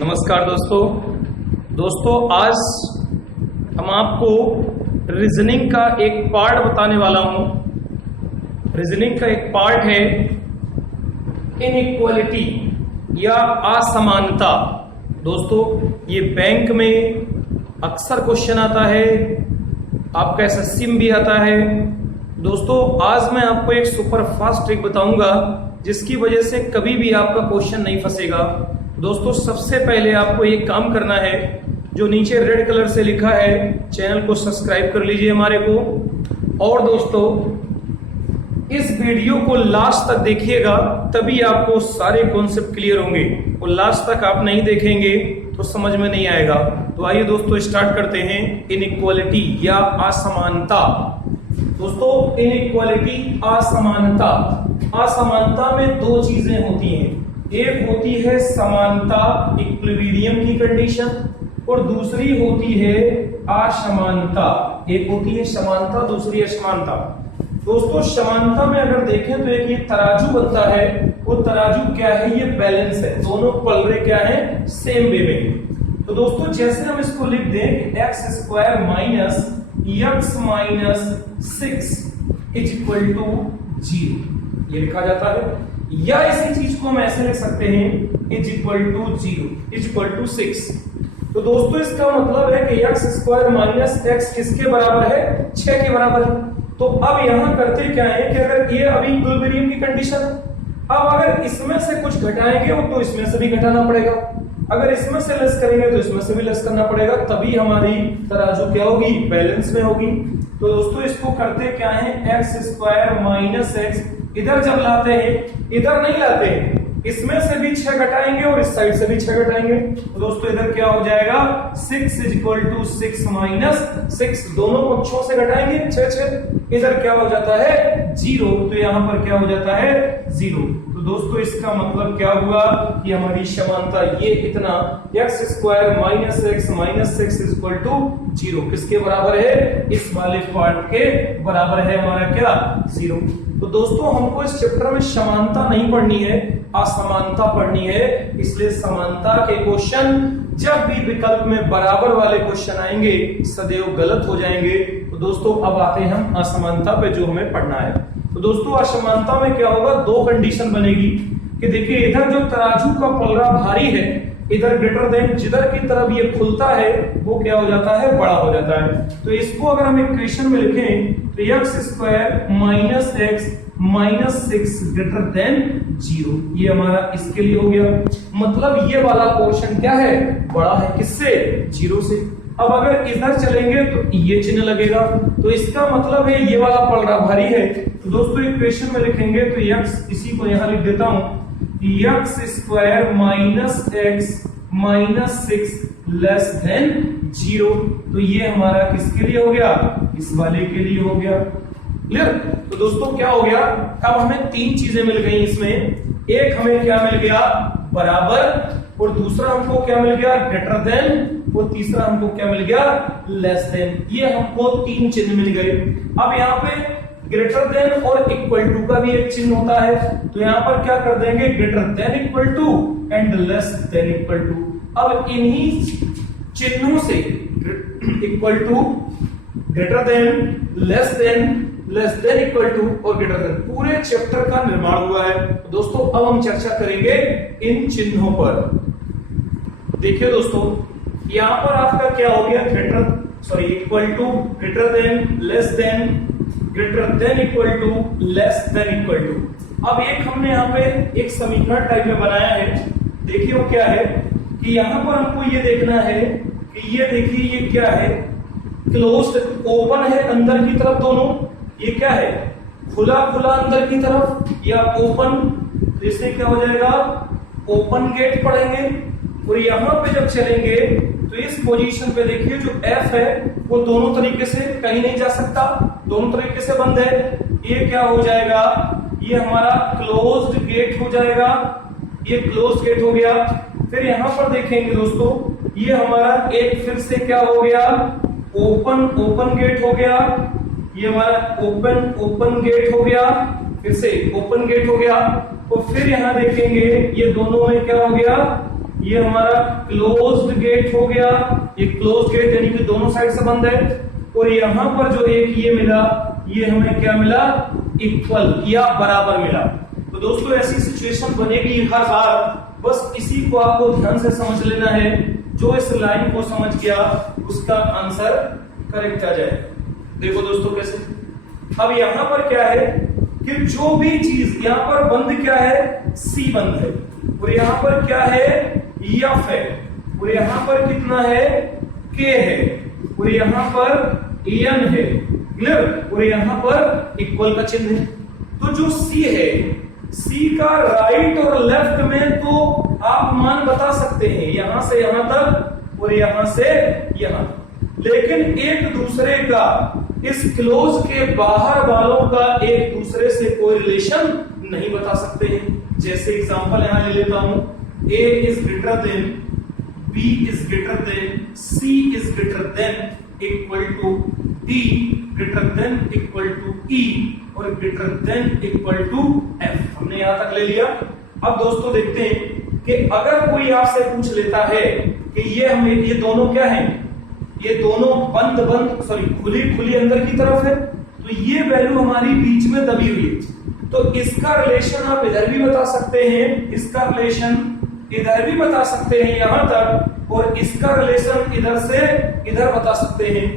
नमस्कार दोस्तों आज हम आपको रीजनिंग का एक पार्ट बताने वाला हूं। रीजनिंग का एक पार्ट है इनइक्वालिटी या असमानता। दोस्तों ये बैंक में अक्सर क्वेश्चन आता है, आपका एसएससी में भी आता है। दोस्तों आज मैं आपको एक सुपर फास्ट ट्रिक बताऊंगा जिसकी वजह से कभी भी आपका क्वेश्चन नहीं फंसेगा। दोस्तों सबसे पहले आपको एक काम करना है, जो नीचे रेड कलर से लिखा है चैनल को सब्सक्राइब कर लीजिए हमारे को। और दोस्तों इस वीडियो को लास्ट तक देखिएगा, तभी आपको सारे कॉन्सेप्ट क्लियर होंगे। और लास्ट तक आप नहीं देखेंगे तो समझ में नहीं आएगा। तो आइए दोस्तों स्टार्ट करते हैं इनइक्वालिटी या असमानता। दोस्तों इनइक्वालिटी असमानता, असमानता में दो चीजें होती हैं। एक होती है समानता इक्विलिब्रियम की कंडीशन और दूसरी होती है असमानता। एक होती है समानता, दूसरी असमानता। दोस्तों समानता में अगर देखें तो एक ये तराजू बनता है, वो तराजू क्या है, ये बैलेंस है, दोनों पलड़े क्या है, सेम वे में। तो दोस्तों जैसे हम इसको लिख दें X square minus X minus 6 is equal to 0, ये लिखा जाता है। या इसी चीज को हम ऐसे लिख सकते हैं is equal to 0 is equal to 6। तो दोस्तों इसका मतलब है कि एक्स स्क्वायर माइनस एक्स किसके बराबर है, 6 के बराबर है। तो अब यहां करते क्या है कि अगर ये अभी इक्विलिब्रियम की कंडीशन है, अब अगर इसमें से कुछ घटाएंगे तो इसमें से भी घटाना पड़ेगा, अगर इसमें से लेस करेंगे तो इसमें से भी लेस करना पड़ेगा, तभी हमारी तराजू क्या होगी, बैलेंस में होगी। तो दोस्तों इसको करते क्या है, एक्स स्क्वायर माइनस एक्स इधर जब लाते हैं, इधर नहीं लाते हैं, इसमें से भी 6 घटाएंगे और इस साइड से भी 6 घटाएंगे। तो दोस्तों इधर क्या हो जाएगा, 6 इज इक्वल टू 6 माइनस 6, दोनों पक्षों से घटाएंगे 6, इधर क्या हो जाता है 0, तो यहां पर क्या हो जाता है 0। तो दोस्तों इसका मतलब क्या हुआ कि हमारी समानता ये इतना X square minus X minus 6 is equal to 0 किसके बराबर है, इस वाले पार्ट के बराबर है हमारा क्या, 0। तो दोस्तों हमको इस चैप्टर में समानता नहीं पढ़नी है, असमानता पढ़नी है। इसलिए समानता के क्वेश्चन जब भी विकल्प में बराबर वाले क्वेश्चन आएंगे सदैव गलत हो जाएंगे। तो दोस्तों अब आते हैं हम असमानता पे, जो हमें पढ़ना है। तो दोस्तों असमानता में क्या होगा, दो कंडीशन बनेगी कि देखिए इधर जो तराजू का पलड़ा भारी है, इधर ग्रेटर देन जिधर की तरफ ये खुलता है वो क्या हो जाता है, बड़ा हो जाता है। तो इसको अगर हम इक्वेशन में लिखें तो x square minus X minus 6 greater than 0, ये हमारा इसके लिए हो गया। मतलब ये वाला पोर्शन क्या है, बड़ा है किससे, 0 से। अब अगर इधर चलेंगे तो ये चिन्ह लगेगा, तो इसका मतलब है ये वाला पलड़ा भारी है। तो दोस्तों इक्वेशन में लिखेंगे तो एक्स, इसी को यहां लिख देता हूं, x square minus X minus 6 less than 0। तो ये हमारा किसके लिए हो गया, इस वाले के लिए हो गया। क्लियर। तो दोस्तों क्या हो गया, अब हमें तीन चीजें मिल गई इसमें। एक हमें क्या मिल गया, बराबर, और दूसरा हमको क्या मिल गया, ग्रेटर देन, और तीसरा हमको क्या मिल गया, लेस देन। ये हमको तीन चिन्ह मिल गए। अब यहाँ पे ग्रेटर देन और इक्वल टू का भी एक चिन्ह होता है, तो यहां पर क्या कर देंगे, greater than equal to and less than equal to. अब इन्हीं चिन्हों से equal to, greater than, less than equal to और ग्रेटर देन, पूरे चैप्टर का निर्माण हुआ है। दोस्तों अब हम चर्चा करेंगे इन चिन्हों पर। देखिए दोस्तों यहां पर आपका क्या हो गया, equal to, greater than, less than, greater than equal to, less than equal to. अब एक हमने यहाँ पे एक समीकरण टाइप में बनाया है। देखिए वो क्या है कि यहाँ पर हमको ये देखना है कि ये देखिए ये क्या है, क्लोज्ड, ओपन है अंदर की तरफ दोनों, ये क्या है, खुला खुला अंदर की तरफ, या ओपन, इससे क्या हो जाएगा, ओपन गेट पढ़ेंगे। और यहां पे जब चलेंगे तो इस पोजीशन पे देखिए जो F है वो दोनों तरीके से कहीं नहीं जा सकता, दोनों तरीके से बंद है। ये क्या हो जाएगा, ये हमारा क्लोज्ड गेट हो जाएगा, ये क्लोज्ड गेट हो गया। फिर यहां पर देखेंगे दोस्तों, ये हमारा एक फिर से क्या हो गया, ओपन गेट हो गया, ये हमारा ओपन गेट हो गया, फिर से ओपन गेट हो गया। और फिर यहां देखेंगे ये दोनों में क्या हो गया, ये हमारा क्लोज्ड गेट हो गया, ये क्लोज्ड गेट यानी कि दोनों साइड से बंद है। और यहां पर जो एक ये मिला, ये हमें क्या मिला, इक्वल या बराबर मिला। तो दोस्तों ऐसी सिचुएशन बनेगी हर बार, बस इसी को आपको ध्यान से समझ लेना है। जो इस लाइन को समझ गया उसका आंसर करेक्ट आ जाए। देखो दोस्तों कैसे, अब यहां पर क्या है कि जो भी चीज यहां पर बंद क्या है, सी बंद है, और यहां पर क्या है, एफ है, और यहां पर कितना है, के है, और यहां पर एन है, क्लियर, और यहां पर इक्वल का चिन्ह है। तो जो सी है, सी का राइट और लेफ्ट में तो आप मान बता सकते हैं, यहां से यहां तक और यहां से यहां, लेकिन एक दूसरे का, इस क्लोज के बाहर वालों का एक दूसरे से कोई रिलेशन नहीं बता सकते हैं। जैसे एग्जांपल यहां ले लेता हूं, A is greater than B is greater than C is greater than equal to D greater than equal to E और greater than equal to F। हमने यहां तक ले लिया। अब दोस्तों देखते हैं कि अगर कोई आपसे पूछ लेता है कि ये दोनों क्या हैं, ये दोनों बंद बंद सॉरी खुली खुली अंदर की तरफ है, तो ये वैल्यू हमारी बीच में दबी हुई है। तो इसका रिलेशन आप इधर भी बता सकते हैं, इसका रिलेशन इधर भी बता सकते हैं यहां तक, और इसका रिलेशन इधर से इधर बता सकते हैं।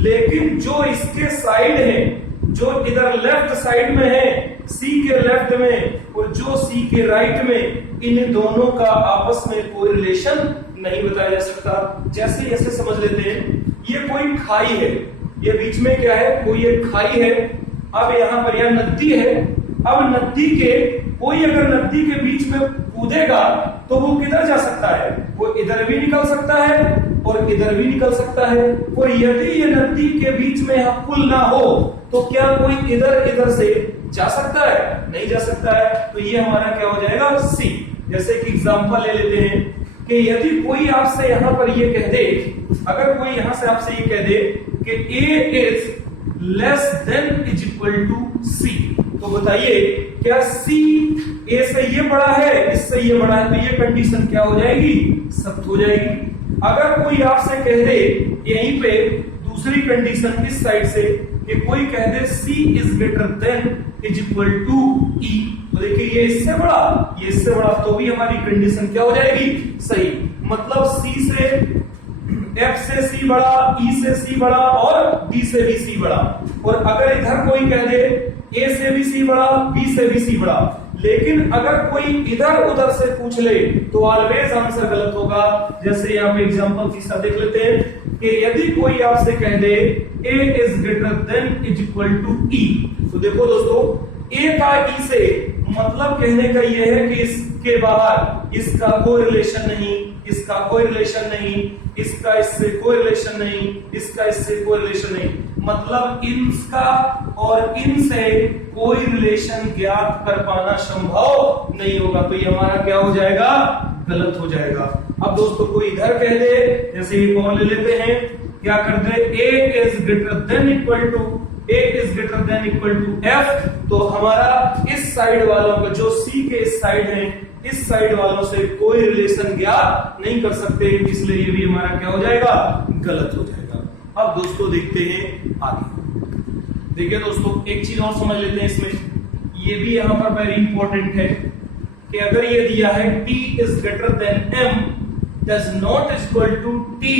लेकिन जो इसके साइड है, जो इधर लेफ्ट साइड में है, सी के लेफ्ट में और जो सी के राइट में, इन दोनों का आपस में कोई रिलेशन नहीं बताया जा सकता। जैसे ऐसे समझ लेते हैं, ये कोई खाई है, ये बीच में क्या है, कोई एक खाई है। अब यहां पर यह नदी है। अब नदी के, कोई अगर नदी के बीच में कूदेगा तो वो किधर जा सकता है, वो इधर भी निकल सकता है और इधर भी निकल सकता है। और यदि ये नदी के बीच में यहां पुल ना हो तो क्या कोई इधर इधर से जा सकता है, नहीं जा सकता है। तो ये हमारा क्या हो जाएगा, सी। जैसे कि एग्जांपल ले लेते हैं कि यदि कोई आपसे यहां पर ये कह दे, अगर कोई यहां से आपसे ये कह दे कि A is less than is equal to C, तो बताइए क्या C A से ये बड़ा है, इससे ये बड़ा है, तो ये कंडीशन क्या हो जाएगी, सत्य हो जाएगी। अगर कोई आपसे कह दे यहीं पे दूसरी कंडीशन इस साइड से कि कोई कह दे C is greater than is equal to E, तो देखिए ये इससे बड़ा, ये इससे बड़ा, तो भी हमारी कंडीशन क्या हो जाएगी, सही। मतलब C से, F से C बड़ा, E से C बड़ा और D से भी C बड़ा। और अगर इधर कोई कह दे A से भी C बड़ा, B से भी C बड़ा, लेकिन अगर कोई इधर उधर से पूछ ले तो ऑलवेज आंसर गलत होगा। जैसे यहाँ पे एग्जांपल तीसरा देख लेते हैं कि यदि कोई आपसे कह दे A is greater than is equal to E, तो देखो दोस्तों A का E से मतलब कहने का यह है कि इसके बाहर इसका कोई रिलेशन नहीं, इसका कोई रिलेशन नहीं, इसका इससे कोई रिलेशन नहीं, इसका इससे कोई रिलेशन नहीं, मतलब इनका और इनसे कोई रिलेशन ज्ञात कर पाना संभव नहीं होगा। तो ये हमारा क्या हो जाएगा, गलत हो जाएगा। अब दोस्तों कोई इधर कह दे, जैसे ये कौन ले लेते हैं, क्या कर दे A is greater than equal to A is greater than equal to F, तो हमारा इस साइड वालों का, जो C के इस साइड है, इस साइड वालों से कोई रिलेशन ज्ञात नहीं कर सकते, इसलिए ये भी हमारा क्या हो जाएगा, गलत हो जाएगा। अब दोस्तों देखते हैं आगे। देखिए दोस्तों एक चीज और समझ लेते हैं इसमें, ये भी यहां पर वेरी इंपॉर्टेंट है कि अगर ये दिया है T is greater than M does not equal to T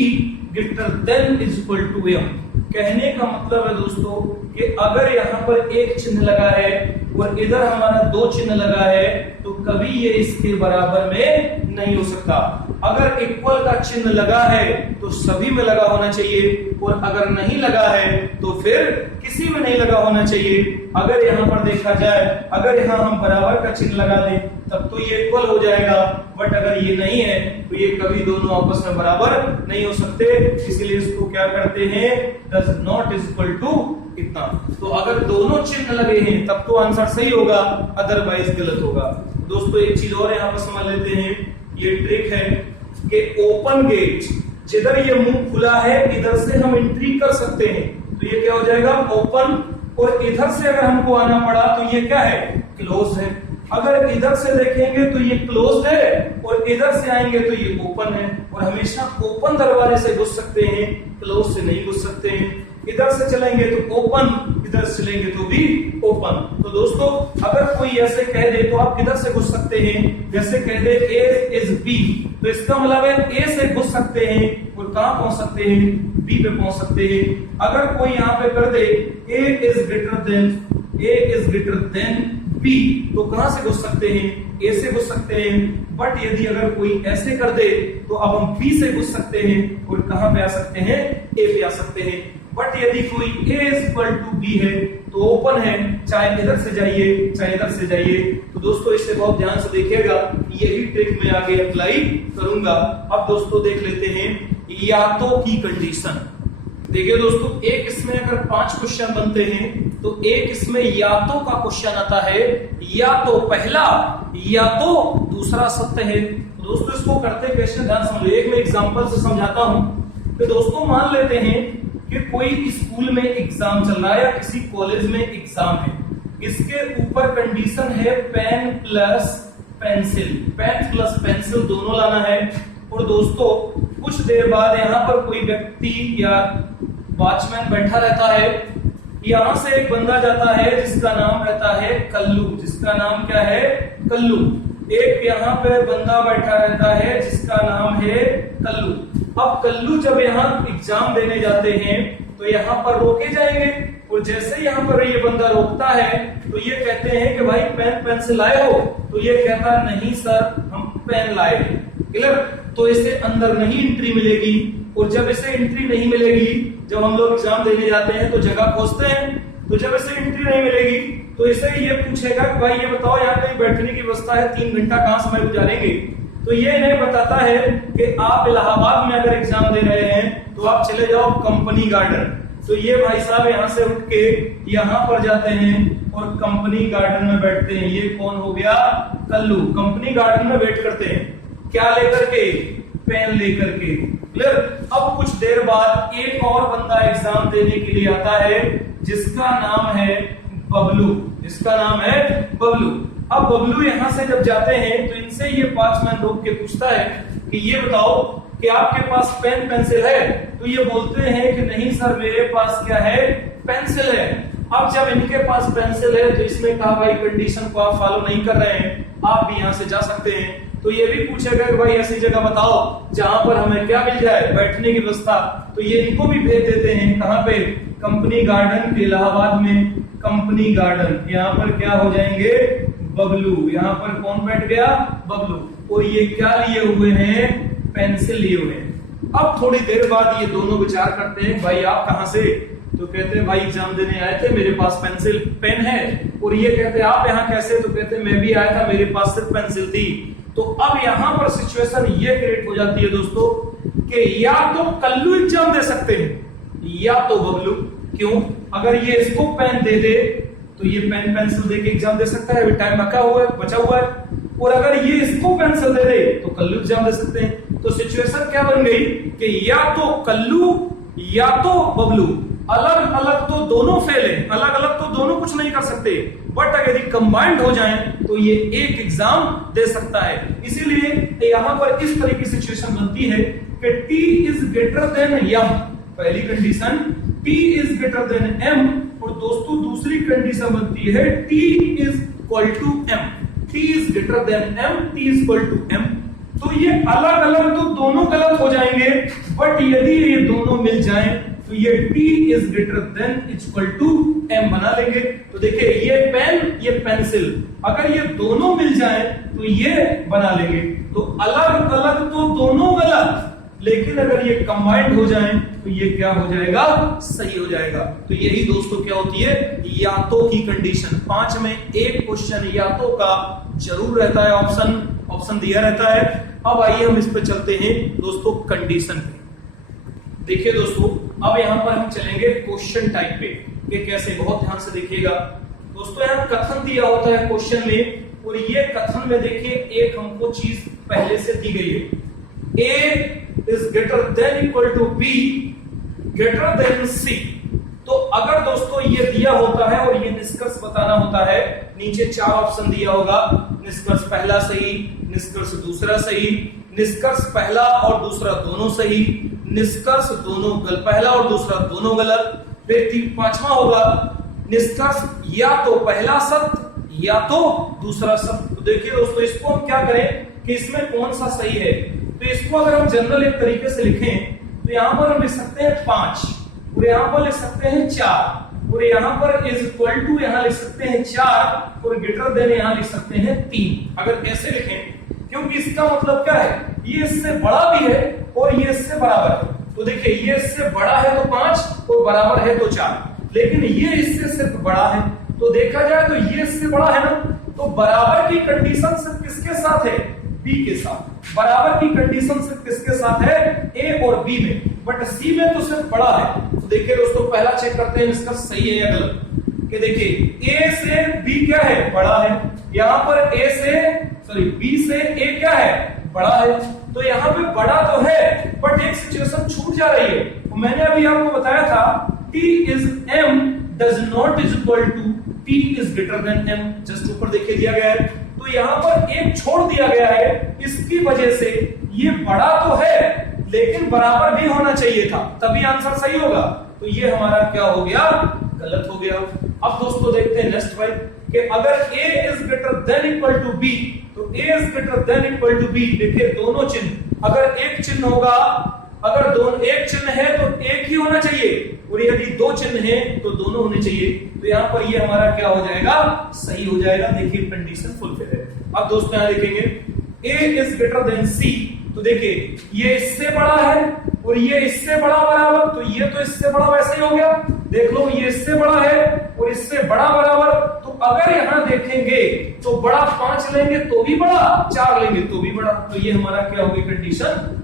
greater than is equal to M, कहने का मतलब है दोस्तों कि अगर यहां पर एक चिन्ह लगा है और इधर हमारा दो चिन्ह लगा है तो कभी ये इसके बराबर में नहीं हो सकता। अगर इक्वल का चिन्ह लगा है तो सभी में लगा होना चाहिए, और अगर नहीं लगा है तो फिर किसी में नहीं लगा होना चाहिए। अगर यहां पर देखा जाए, अगर यहां हम बराबर का चिन्ह लगा दें तब तो ये इक्वल हो जाएगा, बट अगर ये नहीं है तो ये कभी दोनों आपस में बराबर नहीं हो सकते, इसलिए इसको क्या करते हैं, does not is equal to इतना। तो अगर दोनों चिन्ह लगे हैं तब तो आंसर सही होगा, अदरवाइज गलत होगा। दोस्तों एक चीज और यहां पर समझ लेते हैं, ये ट्रिक है कि ओपन गेट, जिधर ये मुंह खुला है इधर से हम एंट्री कर सकते हैं, तो ये क्या हो जाएगा, ओपन, और इधर से अगर हमको आना पड़ा तो ये क्या है, क्लोज है। अगर इधर से देखेंगे तो ये क्लोज है और और इधर से आएंगे तो ये ओपन है, और हमेशा ओपन दरवाजे से घुस सकते हैं, क्लोज से नहीं घुस सकते हैं। इधर से चलेंगे तो ओपन, इधर से चलेंगे तो भी ओपन। तो दोस्तों अगर कोई ऐसे कह दे तो आप किधर से घुस सकते हैं, जैसे कह दे A is B, तो इसका मतलब है A से घुस सकते हैं और कहां पहुंच सकते हैं, B पे पहुंच सकते हैं। अगर कोई यहां पे कर दे A is greater than B, तो कहां से घुस सकते हैं, A से घुस सकते हैं। बट यदि अगर कोई ऐसे कर दे तो अब हम B से घुस सकते हैं और कहां पे आ सकते हैं, A पे आ सकते हैं। बट यदि कोई A is equal to B है तो ओपन है, चाहे इधर से जाइए चाहे इधर से जाइए। तो दोस्तों इसे बहुत ध्यान से देखिएगा, यही ट्रिक मैं आगे अप्लाई करूंगा। अब दोस्तों देख लेते हैं या तो की कंडीशन। देखिए दोस्तों, एक इसमें अगर 5 क्वेश्चन बनते हैं तो एक इसमें या तो का क्वेश्चन आता है, या तो पहला या तो दूसरा सत्य है। तो दोस्तों इसको करते कैसे, ध्यान समझिए। एक मैं एग्जांपल से समझाता हूं। तो दोस्तों मान लेते हैं कि कोई स्कूल में एग्जाम चल रहा है या किसी कॉलेज में एग्जाम है। इसके ऊपर कंडीशन है pen plus pencil, pen plus pencil दोनों लाना है। और दोस्तों कुछ देर बाद यहाँ पर कोई व्यक्ति या वॉचमैन बैठा रहता है। यहां से एक बंदा जाता है जिसका नाम रहता है कल्लू, जिसका नाम क्या है, कल्लू। एक यहाँ पे बंदा बैठा रहता है जिसका नाम है कल्लू। अब कल्लू जब यहाँ एग्जाम देने जाते हैं तो यहाँ पर रोके जाएंगे, और जैसे यहाँ पर ये बंदा रोकता है तो ये कहते हैं कि भाई पेन पेंसिल लाए हो, तो ये कहता है नहीं सर हम पेन लाए हैं। क्लियर? तो इसे अंदर नहीं एंट्री मिलेगी, और जब इसे एंट्री नहीं मिलेगी, जब हम लोग एग्जाम देने जाते हैं तो जगह खोजते हैं, तो जब इसे एंट्री नहीं मिलेगी तो इसे ये पूछेगा कि भाई ये बताओ यहाँ पे बैठने की व्यवस्था है, 3 घंटा कहां समय गुजारेंगे। तो ये नहीं बताता है कि आप इलाहाबाद में अगर एग्जाम दे रहे हैं तो आप चले जाओ कंपनी गार्डन। तो ये भाई साहब यहाँ से उठ के यहाँ पर जाते हैं और कंपनी गार्डन में बैठते हैं। ये कौन हो गया, कल्लू। कंपनी गार्डन में वेट करते हैं, क्या लेकर के, पेन लेकर के। क्लियर? अब कुछ देर बाद एक और बंदा एग्जाम देने के लिए आता है जिसका नाम है बबलू, जिसका नाम है बबलू। अब बबलू यहां से जब जाते हैं तो इनसे ये वॉचमैन रोक के पूछता है कि ये बताओ कि आपके पास पेन पेंसिल है। तो ये बोलते हैं कि नहीं सर मेरे पास क्या है, पेंसिल है। अब जब इनके पास पेंसिल है तो इसने कहा भाई कंडीशन को आप फॉलो नहीं कर रहे हैं, आप भी यहां से जा सकते हैं। तो ये भी पूछेगा कि भाई ऐसी जगह बताओ जहां पर हमें क्या मिल जाए, बैठने की व्यवस्था। तो ये इनको भी भेज देते हैं कहां पे, कंपनी गार्डन के इलाहाबाद में। कंपनी गार्डन, यहाँ पर क्या हो जाएंगे, बबलू। यहाँ पर कौन बैठ गया, बबलू। और ये क्या लिए हुए हैं, पेंसिल लिए हुए हैं। अब थोड़ी देर बाद ये दोनों विचार करते हैं भाई आप कहां से, तो कहते हैं भाई एग्जाम देने आए थे, मेरे पास पेंसिल पेन है। और ये कहते हैं आप यहाँ कैसे, तो कहते हैं मैं भी आया था, मेरे पास सिर्फ पेंसिल थी। तो अब यहां पर सिचुएशन ये क्रिएट हो जाती है दोस्तों कि या तो कल्लू एग्जाम दे सकते हैं या तो बबलू। क्यों? अगर ये इसको पेन दे दे तो ये पेन पेंसिल दे के एग्जाम दे सकता है, अभी टाइम बचा हुआ है। और अगर ये इसको पेंसिल दे दे तो कल्लू एग्जाम दे सकते हैं। तो सिचुएशन क्या बन गई कि या तो कल्लू या तो बबलू। अलग अलग तो दोनों फेल है, अलग अलग तो दोनों कुछ नहीं कर सकते, बट अगर यदि कंबाइंड हो जाएं तो ये एक एग्जाम दे सकता है। इसीलिए यहां पर इस तरह की सिचुएशन बनती है कि T is greater than M, पहली condition T is greater than M। और दोस्तों दूसरी कंडीशन बनती है T is equal to M, T is greater than M, T is equal to M। तो ये अलग अलग तो दोनों गलत हो जाएंगे, बट यदि ये दोनों मिल जाएं तो ये T is greater than equal to M बना लेंगे। तो देखिए ये पेन ये पेंसिल, अगर ये दोनों मिल जाएं तो ये बना लेंगे। तो अलग अलग तो दोनों गलत, लेकिन अगर ये कंबाइंड हो जाएं तो ये क्या हो जाएगा, सही हो जाएगा। तो यही दोस्तों क्या होती है, या तो की कंडीशन। 5 में एक क्वेश्चन या तो का जरूर रहता है, ऑप्शन दिया रहता है। अब आइए हम इस पे चलते हैं दोस्तों कंडीशन पे। देखिए दोस्तों अब यहां पर हम चलेंगे क्वेश्चन टाइप पे कि कैसे, बहुत ध्यान से देखिएगा दोस्तों। यहां कथन दिया होता है क्वेश्चन में, और ये कथन में देखिए एक हमको चीज पहले से दी गई है, A is greater than equal to B greater than C। तो अगर दोस्तों ये दिया होता है और ये निष्कर्ष बताना होता है, नीचे 4 ऑप्शन दिया होगा, निष्कर्ष पहला सही, निष्कर्ष दूसरा सही, निष्कर्ष पहला और दूसरा दोनों सही, निष्कर्ष दोनों पहला और दूसरा दोनों गलत। फिर पांचवा होगा निष्कर्ष या तो पहला सत्य या तो दूसरा सत्य। तो देखिए दोस्तों, इसको हम क्या करें कि इसमें कौन सा सही है। तो इसको अगर हम जनरल एक तरीके से लिखें तो यहां पर हम लिख सकते हैं 5 और यहां पर लिख सकते हैं 4 और यहां पर इज इक्वल टू यहां लिख सकते हैं 4 और ग्रेटर देन यहां लिख सकते हैं 3। अगर ऐसे लिखें, क्योंकि इसका मतलब क्या है, ये इससे बड़ा भी है और ये इससे बराबर है। तो देखिए ये इससे बड़ा है तो 5 और बराबर है तो 4, लेकिन ये इससे सिर्फ बड़ा है। तो देखा जाए तो ये इससे बड़ा है ना, तो बराबर की कंडीशन सिर्फ किसके साथ है, बी के साथ। बराबर की कंडीशन सिर्फ किसके साथ है, ए और बी में, बट सी में तो सिर्फ बड़ा है। तो देखिए दोस्तों, पहला चेक करते हैं इसका सही है या गलत। कि देखिए ए से बी क्या है, बड़ा है। यहां पर बी से ए क्या है, बड़ा है। तो यहां पे बड़ा तो है, बट एक सिचुएशन छूट जा रही है। तो मैंने अभी आपको बताया था T is M does not is equal to T is greater than M। Just ऊपर देखिए दिया गया है, तो यहां पर एक छोड़ दिया गया है। इसकी वजह से ये बड़ा तो है लेकिन बराबर भी होना चाहिए था, तभी आंसर सही होगा। तो ये हमारा क्या हो गया, गलत हो गया। अब दोस्तों देखते हैं नेक्स्ट भाई कि अगर A is greater than equal to B, तो A is greater than equal to B। देखिए दोनों चिन्ह, अगर एक चिन्ह होगा, अगर दोनों एक चिन्ह है तो एक ही होना चाहिए, और यदि दो चिन्ह है तो दोनों होने चाहिए। तो यहाँ पर ये हमारा क्या हो जाएगा, सही हो जाएगा। देखिए कंडीशन फुलफिल है। अब दोस्तों यहाँ देखेंगे A is greater than C, तो देखिए ये इससे बड़ा है और ये इससे बड़ा बराबर, तो ये तो इससे बड़ा वैसे ही हो गया। देख लो ये इससे बड़ा है और इससे बड़ा बराबर। तो अगर यहां देखेंगे तो बड़ा 5 लेंगे तो भी बड़ा, 4 लेंगे तो भी बड़ा। तो ये हमारा क्या हो गई, कंडीशन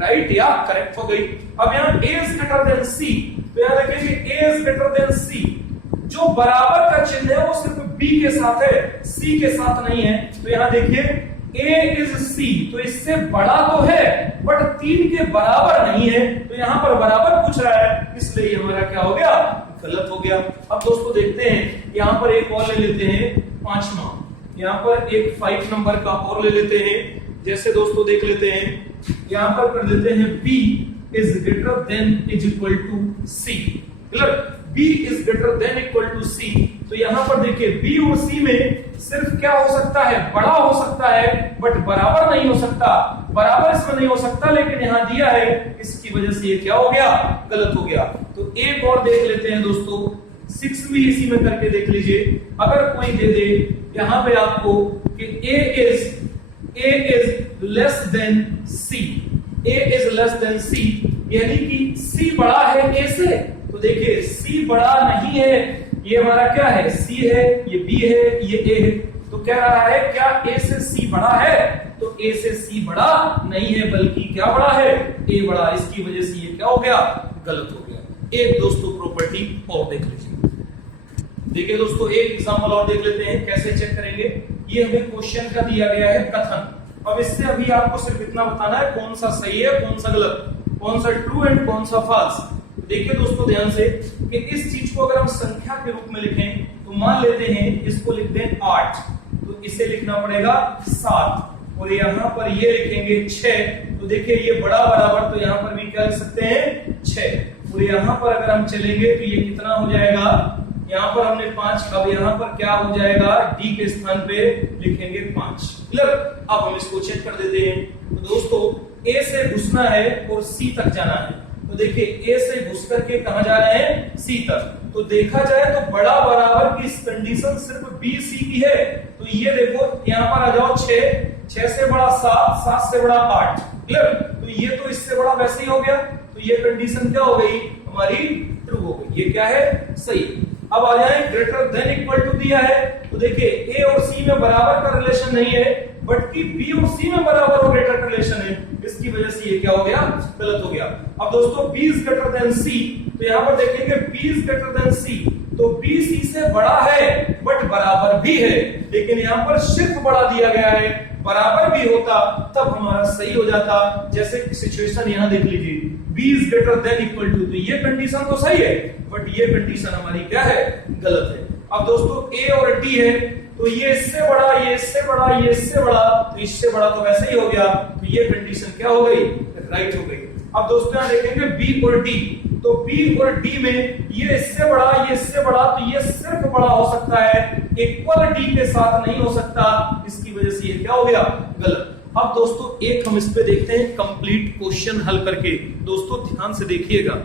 राइट या करेक्ट हो गई। अब यहाँ A is greater than C, तो यहाँ देखेंगे A is greater than C, जो बराबर का चिन्ह है वो सिर्फ B के साथ है, C के साथ नहीं है। तो यहाँ देखिए A is C, तो इससे बड़ा तो है बट 3 के बराबर नहीं है। तो यहाँ पर बराबर पूछ रहा है, इसलिए हमारा क्या हो गया, गलत हो गया। अब दोस्तों देखते हैं, यहाँ पर एक और ले लेते हैं 5वां, यहाँ पर एक 5 नंबर का और ले लेते हैं। जैसे दोस्तों देख लेते हैं, यहाँ पर कर देते हैं B is greater than is equal to C। Clear, B is greater than equal to C। तो यहाँ पर देखिए B और C में सिर्फ क्या हो सकता है, बड़ा हो सकता है बट बराबर नहीं हो सकता। बराबर इसमें नहीं हो सकता, लेकिन यहाँ दिया है, इसकी वजह से ये क्या हो गया, गलत हो गया। तो एक और देख लेते हैं दोस्तों, 6 भी इसी में करके देख लीजिए। अगर कोई दे दे यहाँ पे आपको कि A is less than C, A is less than C, यानी कि C बड़ा है A से। तो देखिए C बड़ा नहीं है, ये हमारा क्या है, C है, ये B है, ये A है। तो कह रहा है क्या A से C बड़ा है, तो A से C बड़ा नहीं है, बल्कि क्या बड़ा है, A बड़ा। इसकी वजह से ये क्या हो गया, गलत हो गया। एक दोस्तों प्रॉपर्टी और देख लीजिए। देखिए दोस्तों एक एग्जांपल और देख लेते हैं, कैसे चेक करेंगे। ये हमें क्वेश्चन का दिया गया है कथन। अब इससे अभी आपको सिर्फ इतना बताना है कौन सा सही है, कौन सा गलत, कौन सा ट्रू एंड कौन सा फॉल्स। देखिए दोस्तों ध्यान से कि इस चीज को अगर हम संख्या के रूप में लिखें तो मान लेते हैं इसको लिख दें 8, तो इसे लिखना पड़ेगा 7, और यहाँ पर ये लिखेंगे 6। तो देखिए ये बड़ा बराबर, तो यहाँ पर भी क्या लिख सकते हैं 6, और यहाँ पर अगर हम चलेंगे तो ये कितना हो जाएगा, यहाँ पर हमने 5, अब यहाँ पर क्या हो जाएगा, डी के स्थान पे लिखेंगे 5। क्लियर, अब हम इसको चेक कर देते हैं। तो दोस्तों ए से घुसना है और सी तक जाना है। तो देखिए ए से घुस करके कहां जा रहे हैं, सी तक। तो देखा जाए तो बड़ा बराबर की कंडीशन सिर्फ बी सी की है। तो ये देखो यहाँ पर आ जाओ 6 से बड़ा 7, 7 से बड़ा 8। क्लियर, तो ये तो इससे बड़ा वैसे ही हो गया। तो ये कंडीशन क्या हो गई, हमारी ट्रू हो गई। ये क्या है, सही। अब आ जाए ग्रेटर देन इक्वल टू दिया है। तो देखिए ए और सी में बराबर का रिलेशन नहीं है, बट कि बी और सी में बराबर और ग्रेटर रिलेशन है। इसकी वजह से ये क्या हो गया, गलत हो गया। अब दोस्तों B is greater than C, तो यहाँ पर देखेंगे B is greater than C, तो B C से बड़ा है बट बराबर भी है, लेकिन यहाँ पर सिर्फ बड़ा दिया गया है। बराबर भी होता तब हमारा सही हो जाता। जैसे सिचुएशन यहाँ देख लीजिए, B is greater than equal to, तो ये कंडीशन तो सही है बट ये कंडीशन हमारी क्या है, गलत है। अब दोस्तों ए और डी है, तो ये इससे बड़ा, ये इससे बड़ा, ये इससे बड़ा, तो इससे बड़ा तो वैसे ही हो गया, तो ये कंडीशन क्या हो गई, राइट हो गई। अब दोस्तों यहां देखेंगे बी और डी, तो बी और डी में ये इससे बड़ा, ये इससे बड़ा, तो ये सिर्फ बड़ा हो सकता है, इक्वल डी के साथ नहीं हो सकता, इसकी वजह से ये क्या हो गया, गलत। अब दोस्तों एक हम इस पे देखते हैं कंप्लीट क्वेश्चन हल करके। दोस्तों ध्यान से देखिएगा।